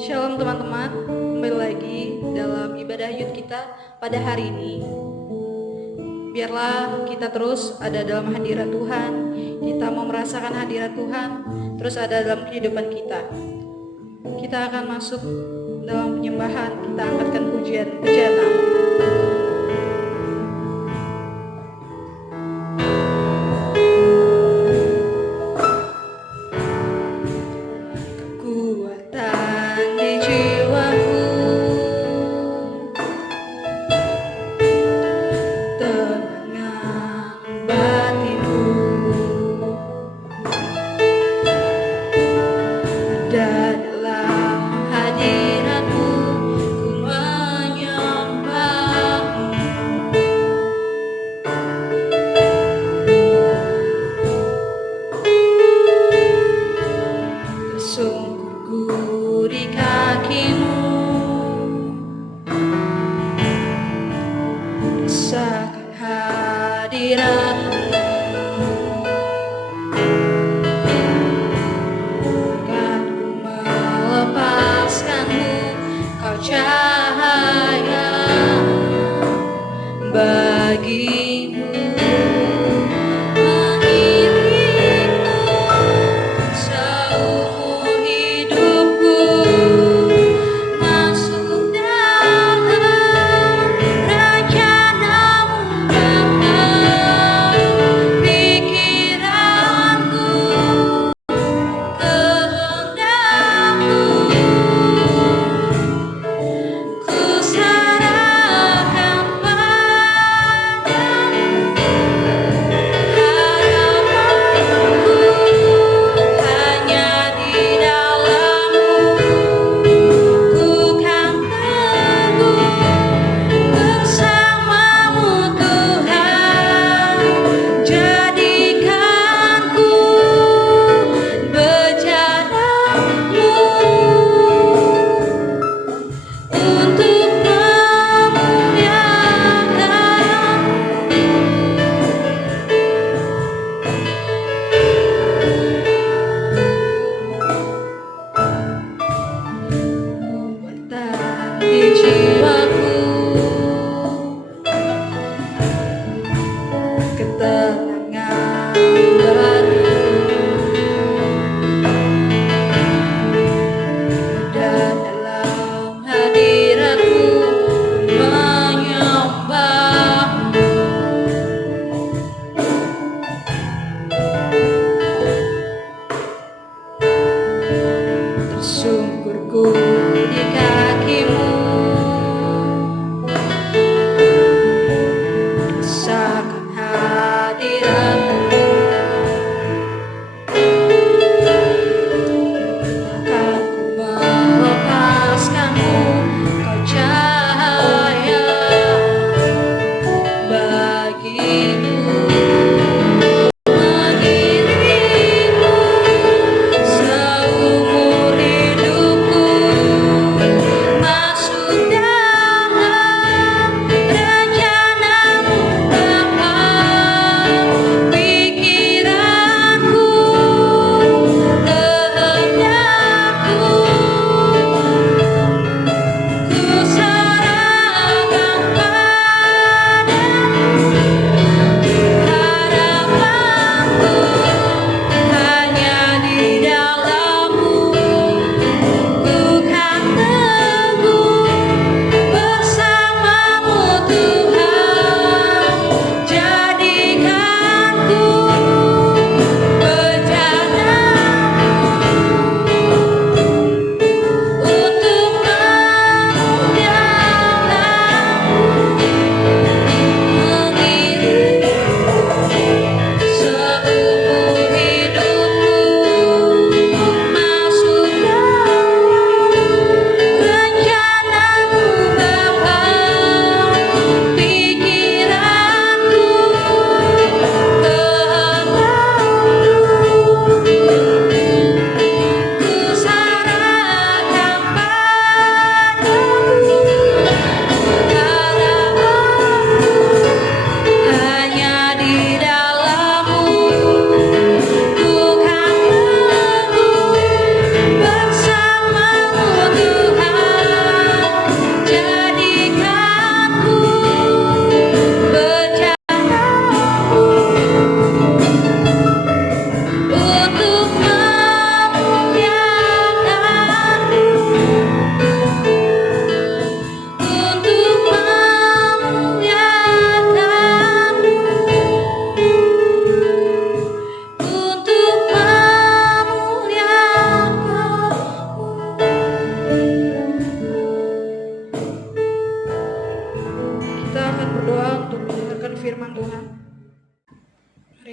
Shalom teman-teman, kembali lagi dalam ibadah yud kita pada hari ini. Biarlah kita terus ada dalam hadirat Tuhan, kita mau merasakan hadirat Tuhan, terus ada dalam kehidupan kita. Kita akan masuk dalam penyembahan, kita angkatkan pujian nama.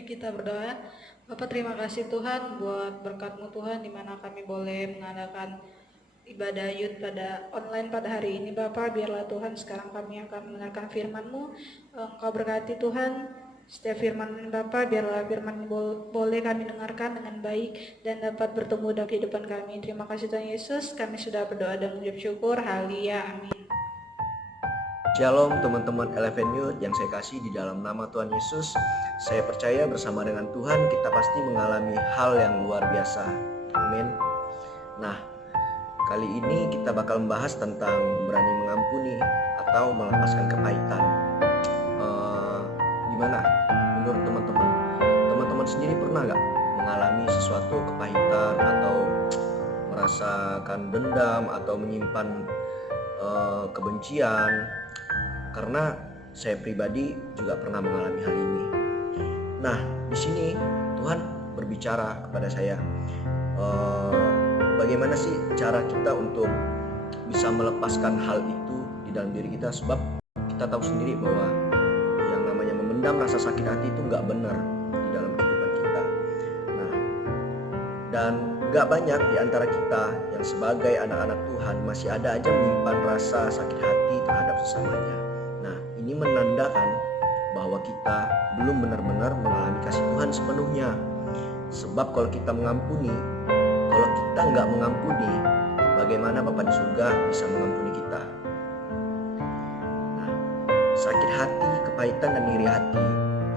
kita berdoa. Bapak, terima kasih Tuhan buat berkat-Mu Tuhan, di mana kami boleh mengadakan ibadah yud pada online pada hari ini. Bapak, biarlah Tuhan sekarang kami akan mendengarkan firman-Mu. Engkau berkati Tuhan setiap firman Bapak, biarlah firman boleh kami dengarkan dengan baik dan dapat bertumbuh dalam kehidupan kami. Terima kasih Tuhan Yesus, kami sudah berdoa dan mengucap syukur. Haleluya, amin. Shalom teman-teman Eleven Youth yang saya kasih di dalam nama Tuhan Yesus. Saya percaya bersama dengan Tuhan kita pasti mengalami hal yang luar biasa. Amin. Nah, kali ini kita bakal membahas tentang berani mengampuni atau melepaskan kepahitan. Gimana menurut teman-teman? Teman-teman sendiri pernah gak mengalami sesuatu kepahitan atau merasakan dendam atau menyimpan kebencian? Karena saya pribadi juga pernah mengalami hal ini. Nah, di sini Tuhan berbicara kepada saya, bagaimana sih cara kita untuk bisa melepaskan hal itu di dalam diri kita, sebab kita tahu sendiri bahwa yang namanya memendam rasa sakit hati itu nggak benar di dalam kehidupan kita. Nah, dan nggak banyak di antara kita yang sebagai anak-anak Tuhan masih ada aja menyimpan rasa sakit hati terhadap sesamanya. Nah, ini menandakan bahwa kita belum benar-benar mengalami kasih Tuhan sepenuhnya. Sebab kalau kita mengampuni, kalau kita nggak mengampuni, bagaimana Bapa di surga bisa mengampuni kita? Nah, sakit hati, kepahitan, dan iri hati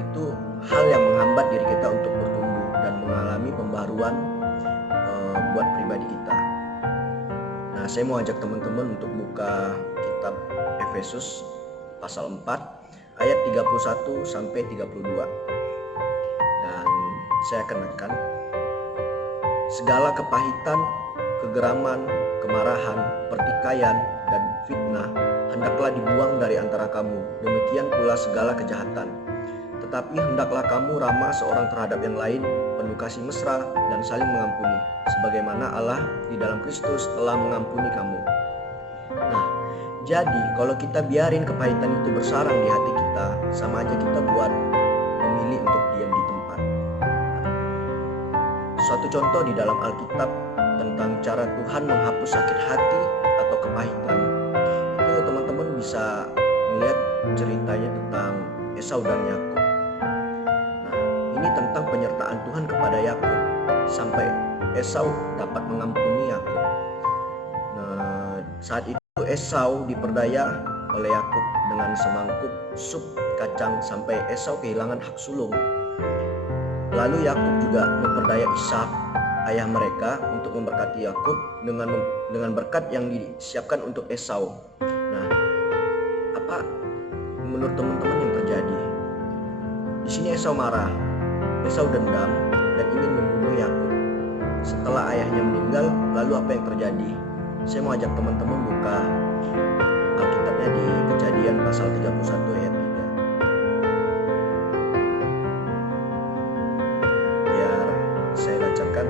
itu hal yang menghambat diri kita untuk bertumbuh dan mengalami pembaruan buat pribadi kita. Nah, saya mau ajak teman-teman untuk buka kitab Efesus pasal 4 ayat 31 sampai 32. Dan saya kenakan segala kepahitan, kegeraman, kemarahan, pertikaian, dan fitnah hendaklah dibuang dari antara kamu. Demikian pula segala kejahatan. Tetapi hendaklah kamu ramah seorang terhadap yang lain, penuh kasih mesra dan saling mengampuni, sebagaimana Allah di dalam Kristus telah mengampuni kamu. Nah, jadi kalau kita biarin kepahitan itu bersarang di hati kita, sama aja kita buat memilih untuk diam di tempat. Suatu contoh di dalam Alkitab tentang cara Tuhan menghapus sakit hati atau kepahitan, itu teman-teman bisa melihat ceritanya tentang Esau dan Yakub. Nah, ini tentang penyertaan Tuhan kepada Yakub sampai Esau dapat mengampuni Yakub. Nah, saat itu Esau diperdaya oleh Yakub dengan semangkuk sup kacang sampai Esau kehilangan hak sulung. Lalu Yakub juga memperdaya Ishak, ayah mereka, untuk memberkati Yakub dengan berkat yang disiapkan untuk Esau. Nah, apa menurut teman-teman yang terjadi? Di sini Esau marah, Esau dendam dan ingin membunuh Yakub. Setelah ayahnya meninggal, lalu apa yang terjadi? Saya mau ajak teman-teman buka Alkitabnya di Kejadian pasal 31 ayat 3. Biar saya bacakan.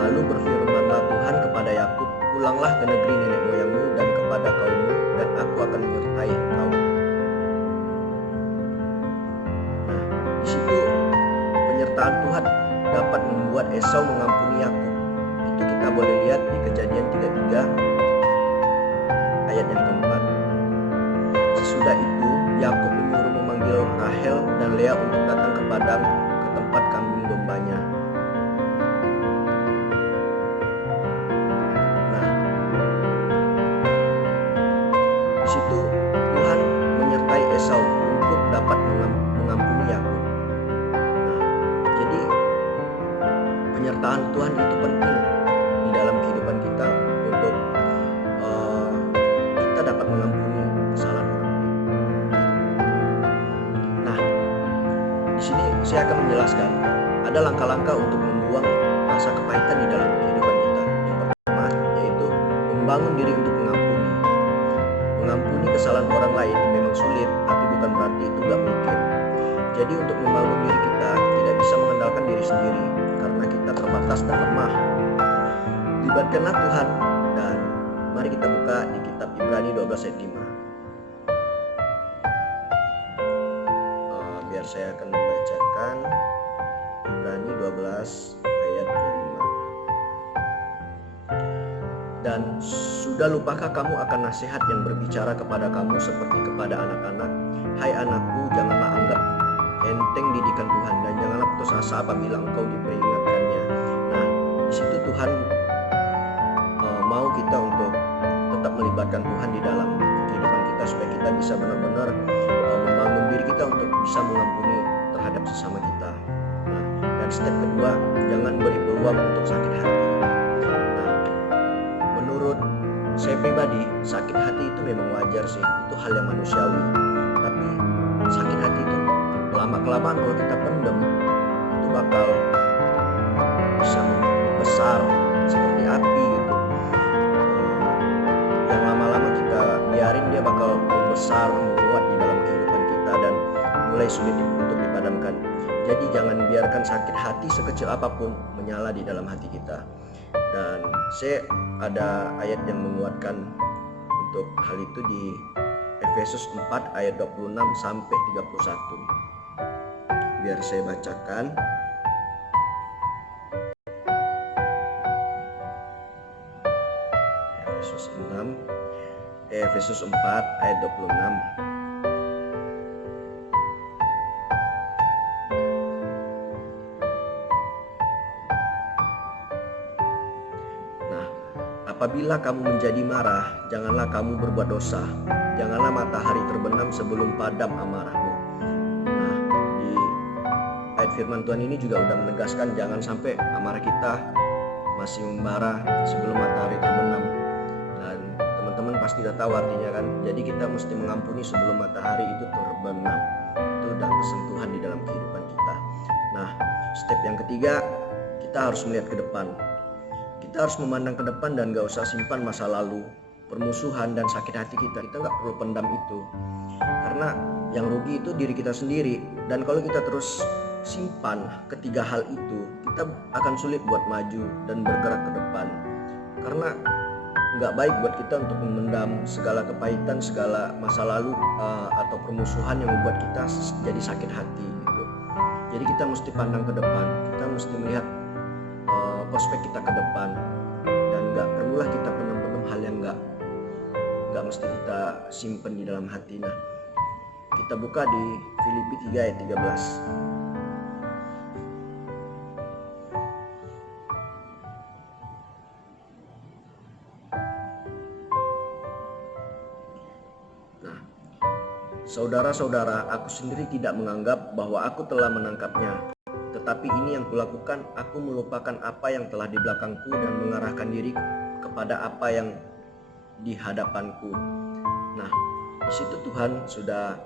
Lalu berfirmanlah Tuhan kepada Yakub, pulanglah ke negeri nenek moyangmu dan kepada kaummu, dan aku akan menyertai engkau. Nah, di situ penyertaan Tuhan dapat membuat Esau mengampuni Yakub. Itu kita boleh lihat di Kejadian 33 ayat yang keempat. Sesudah itu Yakub menyuruh memanggil Rahel dan Lea untuk datang ke padang, ke tempat kambing dombanya. Nah, di situ Tuhan menyertai Esau untuk dapat mengampuni Yakub. Nah, jadi penyertaan Tuhan itu penting di dalam kehidupan kita untuk kita dapat mengampuni kesalahan orang lain. Nah, di sini saya akan menjelaskan ada langkah-langkah untuk membuang rasa kepahitan di dalam kehidupan kita. Yang pertama yaitu membangun diri untuk mengampuni. Mengampuni kesalahan orang lain memang sulit, tapi bukan berarti itu gak mungkin. Jadi untuk membangun diri kita tidak bisa mengandalkan diri sendiri, karena kita terbatas dan lemah. Libatkanlah Tuhan, dan mari kita buka di kitab Ibrani 12 ayat 5. Biar saya akan membacakan. Ibrani 12 ayat ke-5. Dan sudah lupakah kamu akan nasihat yang berbicara kepada kamu seperti kepada anak-anak? Hai anakku, janganlah anggap enteng didikan Tuhan, dan janganlah putus asa apabila engkau diperingatkannya. Nah, di situ Tuhan mau kita untuk tetap melibatkan Tuhan di dalam kehidupan kita, supaya kita bisa benar-benar membangun diri kita untuk bisa mengampuni terhadap sesama kita. Nah, dan step kedua, jangan beri peluang untuk sakit hati. Nah, menurut saya pribadi, sakit hati itu memang wajar sih, itu hal yang manusiawi. Tapi sakit hati itu lama-kelamaan kalau kita pendem, itu bakal bisa membesar seperti api gitu. Yang lama-lama kita biarin, dia bakal membesar, menguat di dalam kehidupan kita dan mulai sulit untuk dipadamkan. Jadi jangan biarkan sakit hati sekecil apapun menyala di dalam hati kita. Dan saya ada ayat yang menguatkan untuk hal itu di Efesus 4 ayat 26 sampai 31. Biar saya bacakan. Efesus 4 ayat 26. Apabila kamu menjadi marah, janganlah kamu berbuat dosa. Janganlah matahari terbenam sebelum padam amarahmu. Nah, di ayat firman Tuhan ini juga udah menegaskan jangan sampai amarah kita masih membara sebelum matahari terbenam. Dan teman-teman pasti udah tahu artinya kan. Jadi kita mesti mengampuni sebelum matahari itu terbenam. Itu udah kesentuhan di dalam kehidupan kita. Nah, step yang ketiga, kita harus melihat ke depan. Kita harus memandang ke depan dan gak usah simpan masa lalu, permusuhan dan sakit hati kita. Kita gak perlu pendam itu, karena yang rugi itu diri kita sendiri. Dan kalau kita terus simpan ketiga hal itu, kita akan sulit buat maju dan bergerak ke depan. Karena gak baik buat kita untuk memendam segala kepahitan, segala masa lalu atau permusuhan yang membuat kita jadi sakit hati gitu. Jadi kita mesti pandang ke depan, kita mesti melihat prospek kita ke depan, dan gak perlulah kita pendam-pendam hal yang gak mesti kita simpen di dalam hati. Nah, kita buka di Filipi 3 ayat 13. Nah, saudara-saudara, aku sendiri tidak menganggap bahwa aku telah menangkapnya. Tetapi ini yang kulakukan, aku melupakan apa yang telah di belakangku dan mengarahkan diri kepada apa yang di hadapanku. Nah, di situ Tuhan sudah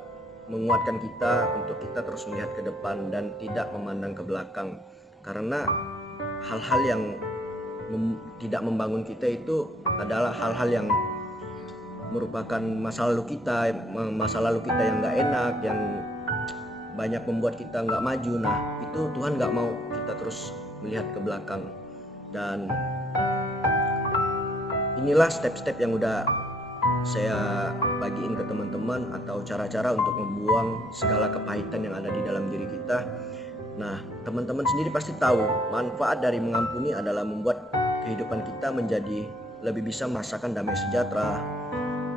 menguatkan kita untuk kita terus melihat ke depan dan tidak memandang ke belakang. Karena hal-hal yang tidak membangun kita itu adalah hal-hal yang merupakan masa lalu kita yang gak enak, yang banyak membuat kita nggak maju. Nah, itu Tuhan nggak mau kita terus melihat ke belakang. Dan inilah step-step yang udah saya bagiin ke teman-teman, atau cara-cara untuk membuang segala kepahitan yang ada di dalam diri kita. Nah, teman-teman sendiri pasti tahu manfaat dari mengampuni adalah membuat kehidupan kita menjadi lebih bisa merasakan damai sejahtera.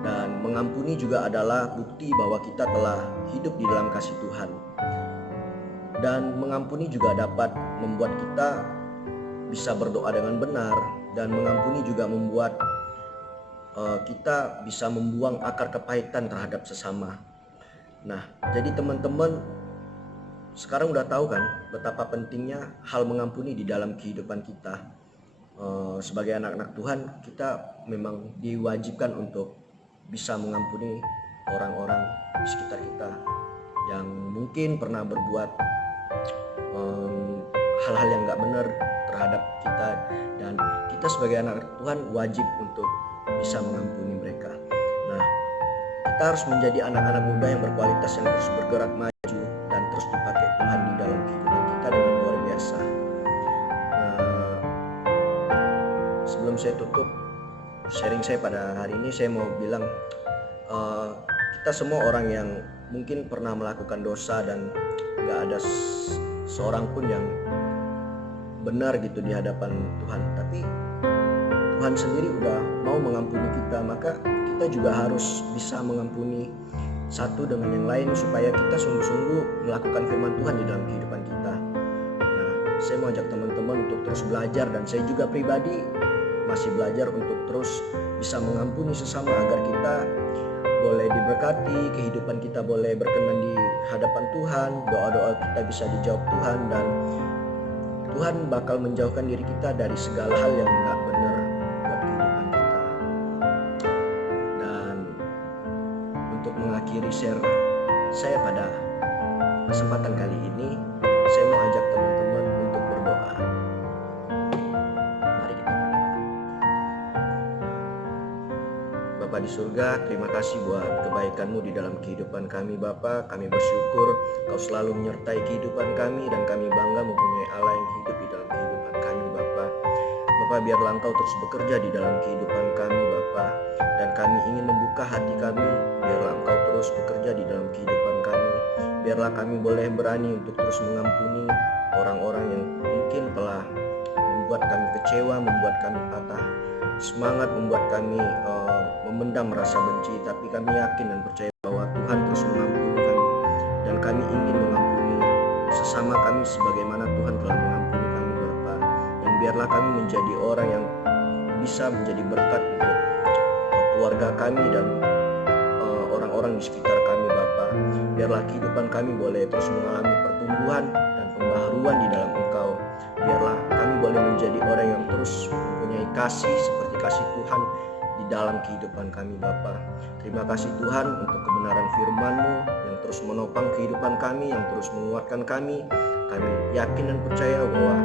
Dan mengampuni juga adalah bukti bahwa kita telah hidup di dalam kasih Tuhan. Dan mengampuni juga dapat membuat kita bisa berdoa dengan benar. Dan mengampuni juga membuat kita bisa membuang akar kepahitan terhadap sesama. Nah, jadi teman-teman sekarang udah tahu kan betapa pentingnya hal mengampuni di dalam kehidupan kita. Sebagai anak-anak Tuhan, kita memang diwajibkan untuk bisa mengampuni orang-orang di sekitar kita yang mungkin pernah berbuat hal-hal yang gak benar terhadap kita, dan kita sebagai anak Tuhan wajib untuk bisa mengampuni mereka. Nah, kita harus menjadi anak-anak muda yang berkualitas, yang terus bergerak maju dan terus dipakai Tuhan di dalam kehidupan kita dengan luar biasa. Nah, sebelum saya tutup sharing saya pada hari ini, saya mau bilang kita semua orang yang mungkin pernah melakukan dosa dan gak ada seorang pun yang benar gitu di hadapan Tuhan, tapi Tuhan sendiri udah mau mengampuni kita, maka kita juga harus bisa mengampuni satu dengan yang lain supaya kita sungguh-sungguh melakukan firman Tuhan di dalam kehidupan kita. Nah, saya mau ajak teman-teman untuk terus belajar, dan saya juga pribadi masih belajar untuk terus bisa mengampuni sesama agar kita boleh diberkati, kehidupan kita boleh berkenan di hadapan Tuhan, doa-doa kita bisa dijawab Tuhan, dan Tuhan bakal menjauhkan diri kita dari segala hal yang gak benar buat kehidupan kita. Dan untuk mengakhiri share saya pada kesempatan kali ini, saya mau ajak teman-teman untuk berdoa. Mari kita berdoa. Bapa di surga, terima kasih buat kebaikan-Mu di dalam kehidupan kami Bapa. Kami bersyukur Kau selalu menyertai kehidupan kami, dan kami bangga mempunyai Allah yang hidup di dalam kehidupan kami Bapa. Bapa, biarlah Engkau terus bekerja di dalam kehidupan kami Bapa, dan kami ingin membuka hati kami. Biarlah Engkau terus bekerja di dalam kehidupan kami. Biarlah kami boleh berani untuk terus mengampuni orang-orang yang mungkin telah membuat kami kecewa, membuat kami patah semangat, membuat kami memendam rasa benci. Tapi kami yakin dan percaya bahwa Tuhan terus mengampuni kami, dan kami ingin mengampuni sesama kami sebagaimana Tuhan telah mengampuni kami Bapa. Dan biarlah kami menjadi orang yang bisa menjadi berkat untuk keluarga kami dan orang-orang di sekitar kami Bapa. Biarlah kehidupan kami boleh terus mengalami pertumbuhan dan pembaharuan di dalam Engkau. Biarlah kami boleh menjadi orang yang terus mempunyai kasih seperti kasih Tuhan di dalam kehidupan kami Bapa. Terima kasih Tuhan untuk kebenaran firman-Mu yang terus menopang kehidupan kami, yang terus menguatkan kami. Kami yakin dan percaya bahwa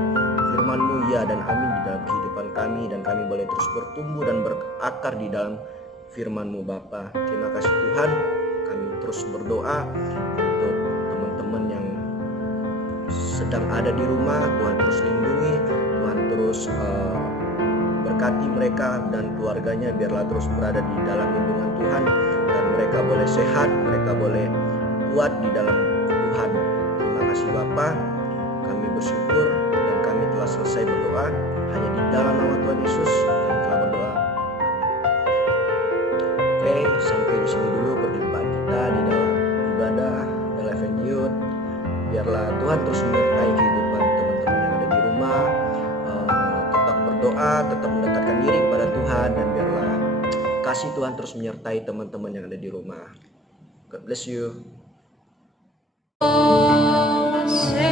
firman-Mu ya dan amin di dalam kehidupan kami, dan kami boleh terus bertumbuh dan berakar di dalam firman-Mu Bapa. Terima kasih Tuhan. Kami terus berdoa untuk teman-teman yang sedang ada di rumah. Tuhan terus lindungi, Tuhan terus berkati mereka dan keluarganya. Biarlah terus berada di dalam lindungan Tuhan, dan mereka boleh sehat, mereka boleh kuat di dalam Tuhan. Terima kasih Bapa. Kami bersyukur dan kami telah selesai berdoa. Hanya di dalam nama Tuhan Yesus kami telah berdoa. Oke, sampai di sini dulu perjumpaan kita di dalam ibadah Eleven Youth. Biarlah Tuhan terus menyertai kehidupan teman-teman yang ada di rumah. Tetap berdoa, tetap mendekatkan diri kepada Tuhan, dan biarlah kasih Tuhan terus menyertai teman-teman yang ada di rumah. God bless you. Say